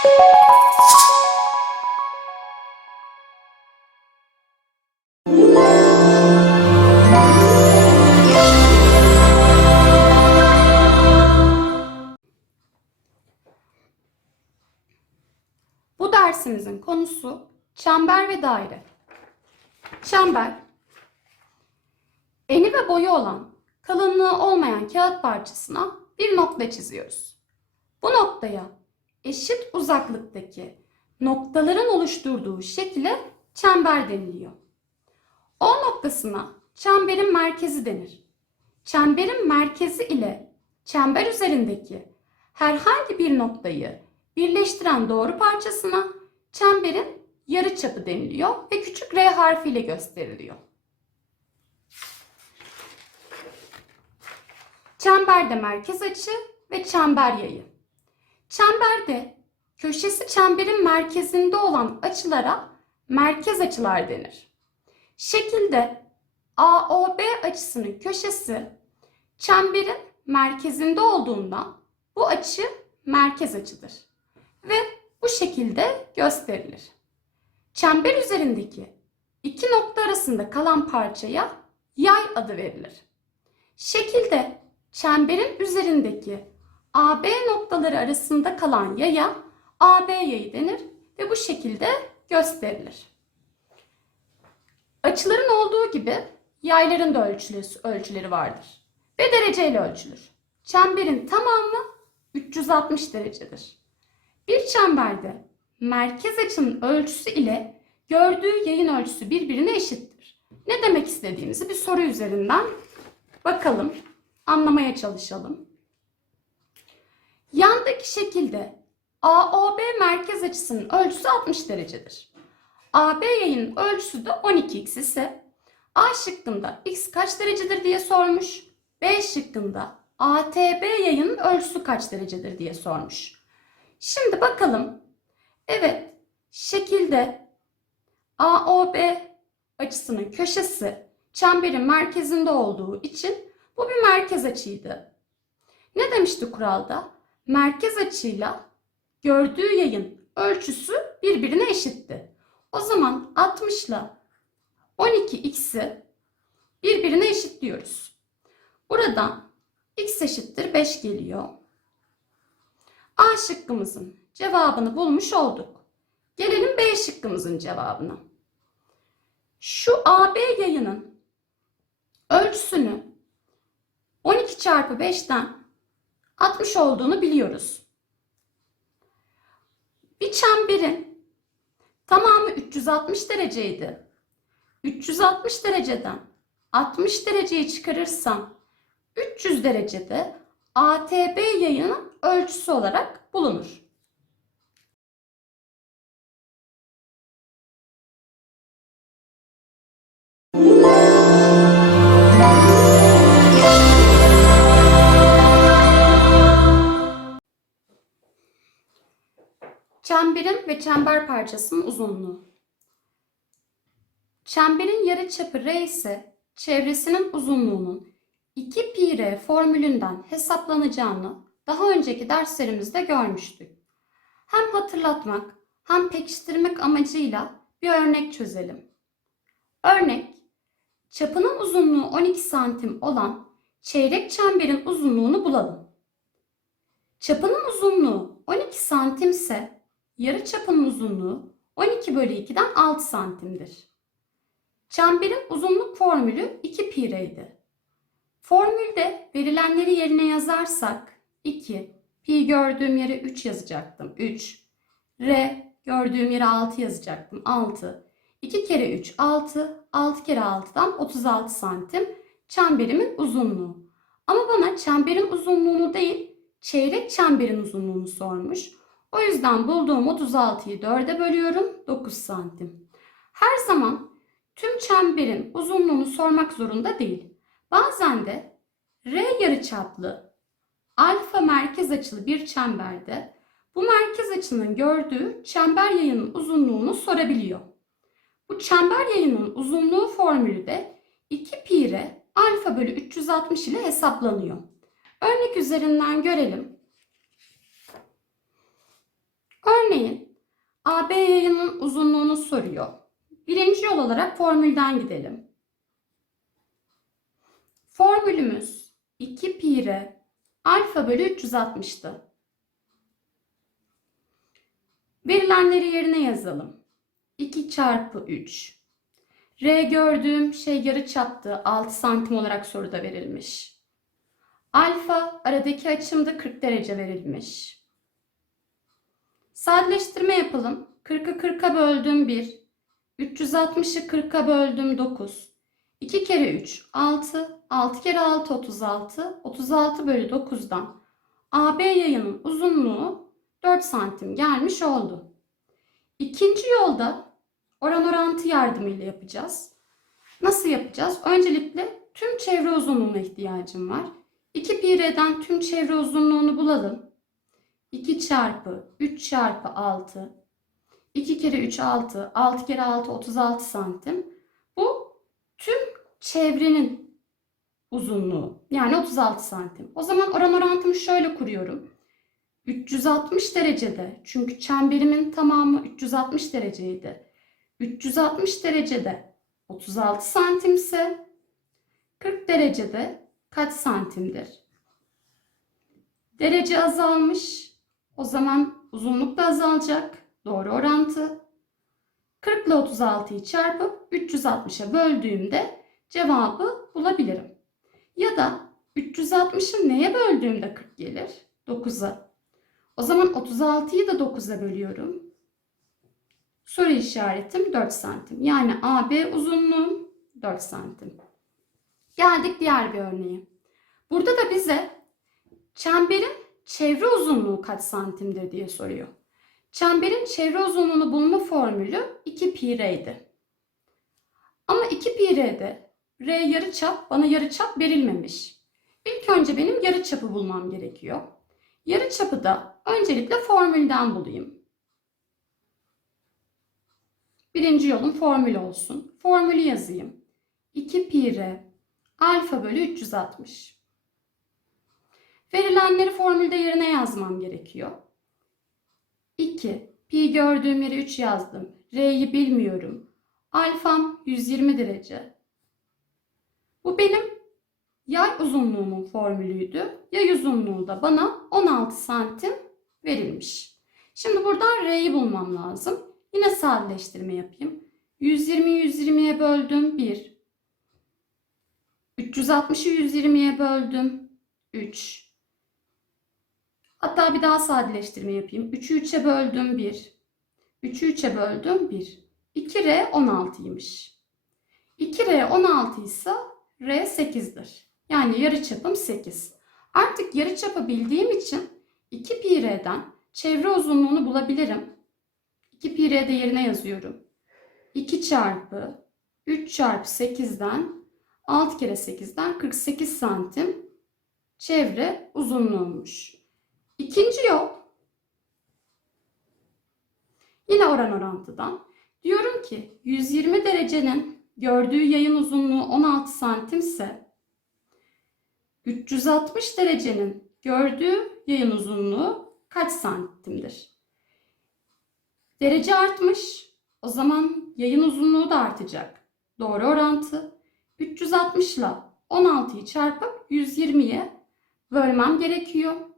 Bu dersimizin konusu çember ve daire. Çember, eni ve boyu olan, kalınlığı olmayan kağıt parçasına bir nokta çiziyoruz. Bu noktaya eşit uzaklıktaki noktaların oluşturduğu şekile çember deniliyor. O noktasına çemberin merkezi denir. Çemberin merkezi ile çember üzerindeki herhangi bir noktayı birleştiren doğru parçasına çemberin yarıçapı deniliyor ve küçük R harfiyle gösteriliyor. Çemberde merkez açı ve çember yayı. Çemberde köşesi çemberin merkezinde olan açılara merkez açılar denir. Şekilde AOB açısının köşesi çemberin merkezinde olduğundan bu açı merkez açıdır ve bu şekilde gösterilir. Çember üzerindeki iki nokta arasında kalan parçaya yay adı verilir. Şekilde çemberin üzerindeki AB noktaları arasında kalan yaya AB yayı denir ve bu şekilde gösterilir. Açıların olduğu gibi yayların da ölçüleri, vardır ve dereceyle ölçülür. Çemberin tamamı 360 derecedir. Bir çemberde merkez açının ölçüsü ile gördüğü yayın ölçüsü birbirine eşittir. Ne demek istediğimizi bir soru üzerinden bakalım, anlamaya çalışalım. Yandaki şekilde AOB merkez açısının ölçüsü 60 derecedir. AB yayının ölçüsü de 12x ise A şıkkında x kaç derecedir diye sormuş. B şıkkında ATB yayının ölçüsü kaç derecedir diye sormuş. Şimdi bakalım. Evet, şekilde AOB açısının köşesi çemberin merkezinde olduğu için bu bir merkez açıydı. Ne demişti kuralda? Merkez açıyla gördüğü yayın ölçüsü birbirine eşitti. O zaman 60 ile 12x'i birbirine eşitliyoruz. Buradan x eşittir 5 geliyor. A şıkkımızın cevabını bulmuş olduk. Gelelim B şıkkımızın cevabına. Şu AB yayının ölçüsünü 12 çarpı 5'ten 60 olduğunu biliyoruz. Bir çemberin tamamı 360 dereceydi. 360 dereceden 60 dereceyi çıkarırsam 300 derecede ATB yayının ölçüsü olarak bulunur. Çemberin ve çember parçasının uzunluğu. Çemberin yarıçapı r ise çevresinin uzunluğunun 2 pi r formülünden hesaplanacağını daha önceki derslerimizde görmüştük. Hem hatırlatmak hem pekiştirmek amacıyla bir örnek çözelim. Örnek, çapının uzunluğu 12 santim olan çeyrek çemberin uzunluğunu bulalım. Çapının uzunluğu 12 santim ise yarı çapının uzunluğu 12 bölü 2'den 6 santimdir. Çemberin uzunluk formülü 2 pi r'ydi. Formülde verilenleri yerine yazarsak 2, pi gördüğüm yere 3 yazacaktım 3, r gördüğüm yere 6 yazacaktım 6, 2 kere 3 6, 6 kere 6'dan 36 santim çemberimin uzunluğu. Ama bana çemberin uzunluğunu değil çeyrek çemberin uzunluğunu sormuş. O yüzden bulduğum 36'yı 4'e bölüyorum 9 santim. Her zaman tüm çemberin uzunluğunu sormak zorunda değil. Bazen de R yarıçaplı alfa merkez açılı bir çemberde bu merkez açının gördüğü çember yayının uzunluğunu sorabiliyor. Bu çember yayının uzunluğu formülü de 2 pi r alfa bölü 360 ile hesaplanıyor. Örnek üzerinden görelim. Örneğin uzunluğunu soruyor. Birinci yol olarak formülden gidelim. Formülümüz 2 pi alfa bölü 360'tı. Verilenleri yerine yazalım. 2 çarpı 3. R gördüğüm şey yarı çaptı. 6 santim olarak soruda verilmiş. Alfa aradaki açımda 40 derece verilmiş. Sadeleştirme yapalım. 40'ı 40'a böldüm 1. 360'ı 40'a böldüm 9. 2 kere 3 6. 6 kere 6 36. 36 bölü 9'dan AB yayının uzunluğu 4 santim gelmiş oldu. İkinci yolda oran orantı yardımıyla yapacağız. Nasıl yapacağız? Öncelikle tüm çevre uzunluğuna ihtiyacım var. 2 pi r'den tüm çevre uzunluğunu bulalım. 2 çarpı 3 çarpı 6. 2 kere 3 6. 6 kere 6 36 santim. Bu tüm çevrenin uzunluğu. Yani 36 santim. O zaman oran orantımı şöyle kuruyorum. 360 derecede çünkü çemberimin tamamı 360 dereceydi. 360 derecede 36 santimse 40 derecede kaç santimdir? Derece azalmış. O zaman uzunluk da azalacak. Doğru orantı. 40 ile 36'yı çarpıp 360'a böldüğümde cevabı bulabilirim. Ya da 360'ı neye böldüğümde 40 gelir? 9'a. O zaman 36'yı da 9'a bölüyorum. Soru işaretim 4 santim. Yani AB uzunluğum 4 santim. Geldik diğer bir örneğe. Burada da bize çemberin çevre uzunluğu kaç santimdir diye soruyor. Çemberin çevre uzunluğunu bulma formülü 2 pi r'ydi. Ama 2 pi r'de r yarıçap bana yarıçap verilmemiş. İlk önce benim yarıçapı bulmam gerekiyor. Yarıçapı da öncelikle formülden bulayım. Birinci yolun formülü olsun. Formülü yazayım. 2 pi r alfa bölü 360. Verilenleri formülde yerine yazmam gerekiyor. 2. Pi gördüğüm yere 3 yazdım. R'yi bilmiyorum. Alfam 120 derece. Bu benim yay uzunluğumun formülüydü. Yay uzunluğu da bana 16 santim verilmiş. Şimdi buradan R'yi bulmam lazım. Yine sadeleştirme yapayım. 120'yi 120'ye böldüm 1. 360'ı 120'ye böldüm 3. Hatta bir daha sadeleştirme yapayım. 3'ü 3'e böldüm 1. 3'ü 3'e böldüm 1. 2R 16'ymış. 2R 16 ise R 8'dir. Yani yarıçapım 8. Artık yarıçapı bildiğim için 2 pi R'den çevre uzunluğunu bulabilirim. 2 pi R de yerine yazıyorum. 2 çarpı 3 çarpı 8'den 6 kere 8'den 48 santim çevre uzunluğumuş. İkinci yol yine oran orantıdan. Diyorum ki 120 derecenin gördüğü yayın uzunluğu 16 santimse 360 derecenin gördüğü yayın uzunluğu kaç santimdir? Derece artmış. O zaman yayın uzunluğu da artacak. Doğru orantı. 360 ile 16'yı çarpıp 120'ye bölmem gerekiyor.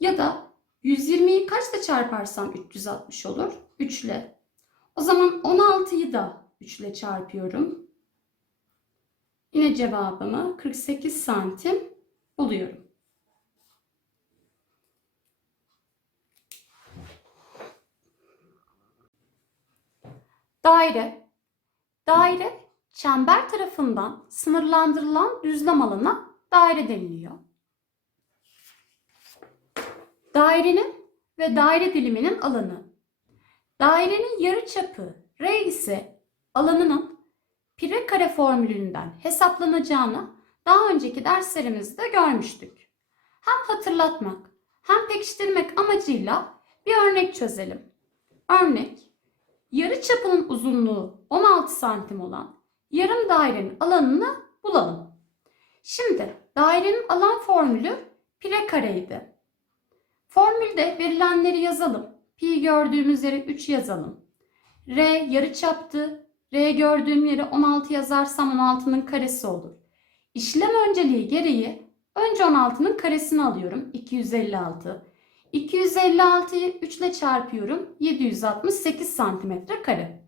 Ya da 120'yi kaçla çarparsam 360 olur? 3 ile. O zaman 16'yı da 3 ile çarpıyorum. Yine cevabımı 48 santim buluyorum. Daire. Daire çember tarafından sınırlandırılan düzlem alana daire deniliyor. Dairenin ve daire diliminin alanı. Dairenin yarıçapı R ise alanının pire kare formülünden hesaplanacağını daha önceki derslerimizde görmüştük. Hem hatırlatmak hem pekiştirmek amacıyla bir örnek çözelim. Örnek, yarı çapının uzunluğu 16 santim olan yarım dairenin alanını bulalım. Şimdi dairenin alan formülü pire kareydi. Formülde verilenleri yazalım. Pi gördüğümüz yere 3 yazalım. R yarıçaptı. R gördüğüm yere 16 yazarsam 16'nın karesi olur. İşlem önceliği gereği önce 16'nın karesini alıyorum. 256. 256'yı 3 ile çarpıyorum. 768 santimetre kare.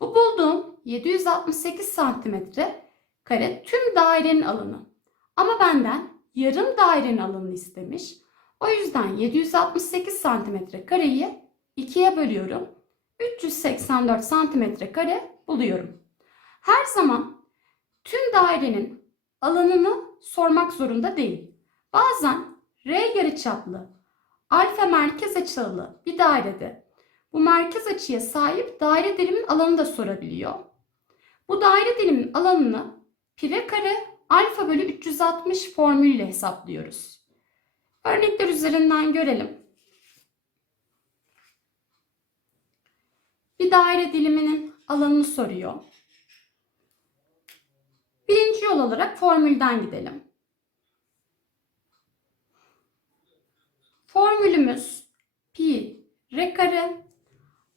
Bu bulduğum 768 santimetre kare tüm dairenin alanı. Ama benden yarım dairenin alanını istemiş. O yüzden 768 santimetre kareyi 2'ye bölüyorum. 384 santimetre kare buluyorum. Her zaman tüm dairenin alanını sormak zorunda değil. Bazen R yarıçaplı, alfa merkez açılı bir dairede bu merkez açıya sahip daire dilimin alanını da sorabiliyor. Bu daire dilimin alanını pire kare alfa bölü 360 formülüyle hesaplıyoruz. Örnekler üzerinden görelim. Bir daire diliminin alanını soruyor. Birinci yol olarak formülden gidelim. Formülümüz pi r kare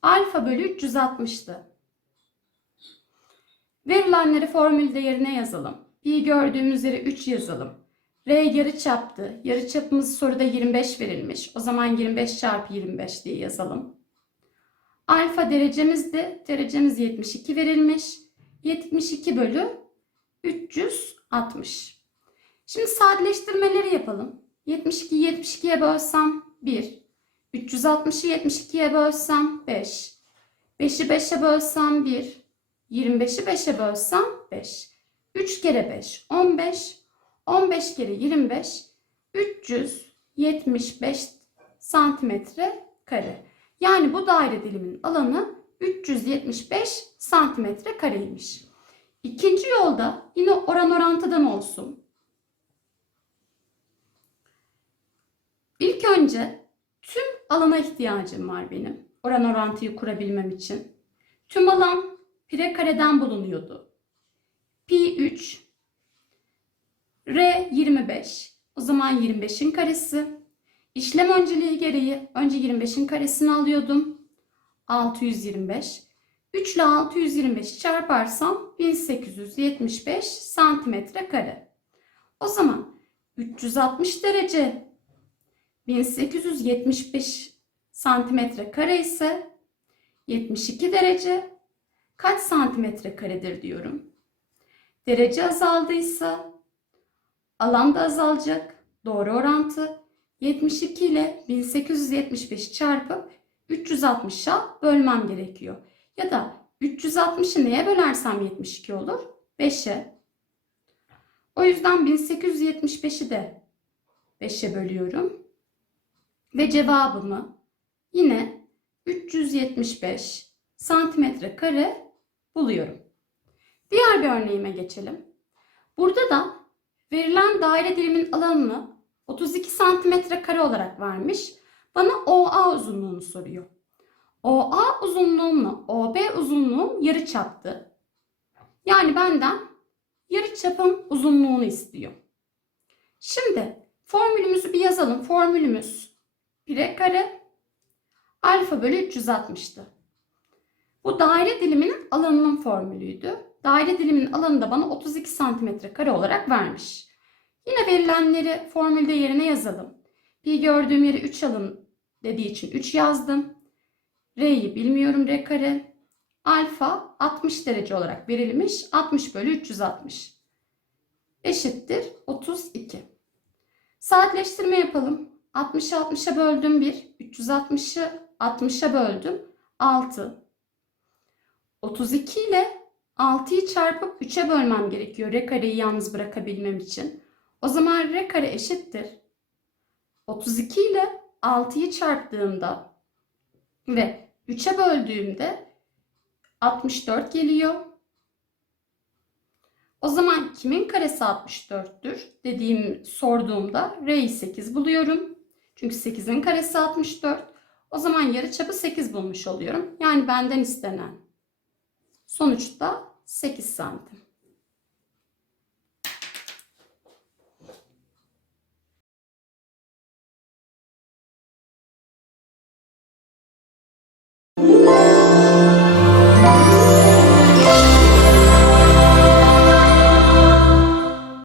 alfa bölü 360'tı. Verilenleri formülde yerine yazalım. Pi gördüğümüz yere 3 yazalım. R yarıçaptı. Yarıçapımız soruda 25 verilmiş. O zaman 25 çarpı 25 diye yazalım. Alfa derecemizdi. Derecemiz 72 verilmiş. 72 bölü 360. Şimdi sadeleştirmeleri yapalım. 72'yi 72'ye bölsem 1. 360'ı 72'ye bölsem 5. 5'i 5'e bölsem 1. 25'i 5'e bölsem 5. 3 kere 5 15. 15 kere 25 375 santimetre kare. Yani bu daire dilimin alanı 375 santimetre kareymiş. İkinci yolda yine oran orantıdan olsun. İlk önce tüm alana ihtiyacım var benim. Oran orantıyı kurabilmem için. Tüm alan pire kareden bulunuyordu. Pi 3, R 25. O zaman 25'in karesi. İşlem önceliği gereği önce 25'in karesini alıyordum. 625. 3 ile 625 çarparsam 1875 santimetre kare. O zaman 360 derece 1875 santimetre kare ise 72 derece kaç santimetre karedir diyorum. Derece azaldıysa alan da azalacak. Doğru orantı 72 ile 1875 çarpıp 360'a bölmem gerekiyor. Ya da 360'ı neye bölersem 72 olur? 5'e. O yüzden 1875'i de 5'e bölüyorum. Ve cevabımı yine 375 santimetre kare buluyorum. Diğer bir örneğime geçelim. Burada da verilen daire dilimin alanını 32 santimetre kare olarak vermiş. Bana OA uzunluğunu soruyor. OA uzunluğumla OB uzunluğum yarı çaptı. Yani benden yarı çapın uzunluğunu istiyor. Şimdi formülümüzü bir yazalım. Formülümüz pire kare alfa bölü 360'tı. Bu daire diliminin alanının formülüydü. Daire diliminin alanı da bana 32 santimetre kare olarak vermiş. Yine verilenleri formülde yerine yazalım. Pi gördüğüm yere 3 alın dediği için 3 yazdım. R'yi bilmiyorum R kare. Alfa 60 derece olarak verilmiş. 60 bölü 360. Eşittir 32. Saatleştirme yapalım. 60'ı 60'a böldüm 1. 360'ı 60'a böldüm 6. 32 ile 6'yı çarpıp 3'e bölmem gerekiyor R kareyi yalnız bırakabilmem için. O zaman R kare eşittir. 32 ile 6'yı çarptığımda ve 3'e böldüğümde 64 geliyor. O zaman kimin karesi 64'tür dediğim sorduğumda R'yi 8 buluyorum. Çünkü 8'in karesi 64. O zaman yarıçapı 8 bulmuş oluyorum. Yani benden istenen sonuçta 8 santim.